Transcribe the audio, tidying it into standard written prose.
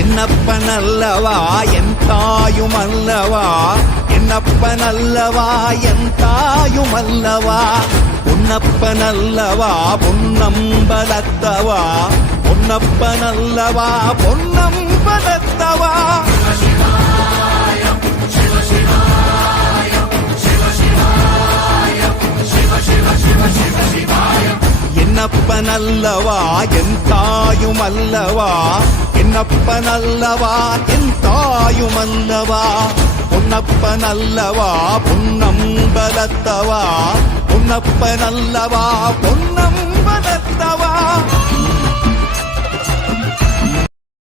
என்னப்பனல்லவா என் தாயுமல்லவா, என்னப்பனல்லவா என் தாயுமல்லவா, பொன்னப்பனல்லவா பொன்னம்பலத்தவா, பொன்னப்பனல்லவா பொன்னம்பலத்தவா. என்னப்பனல்லவா என் தாயுமல்லவா, என்னப்பனல்லவா என் தாயுமல்லவா, பொன்னப்பனல்லவா பொன்னம்பலத்தவா, பொன்னப்பனல்லவா பொன்னம்பலத்தவா.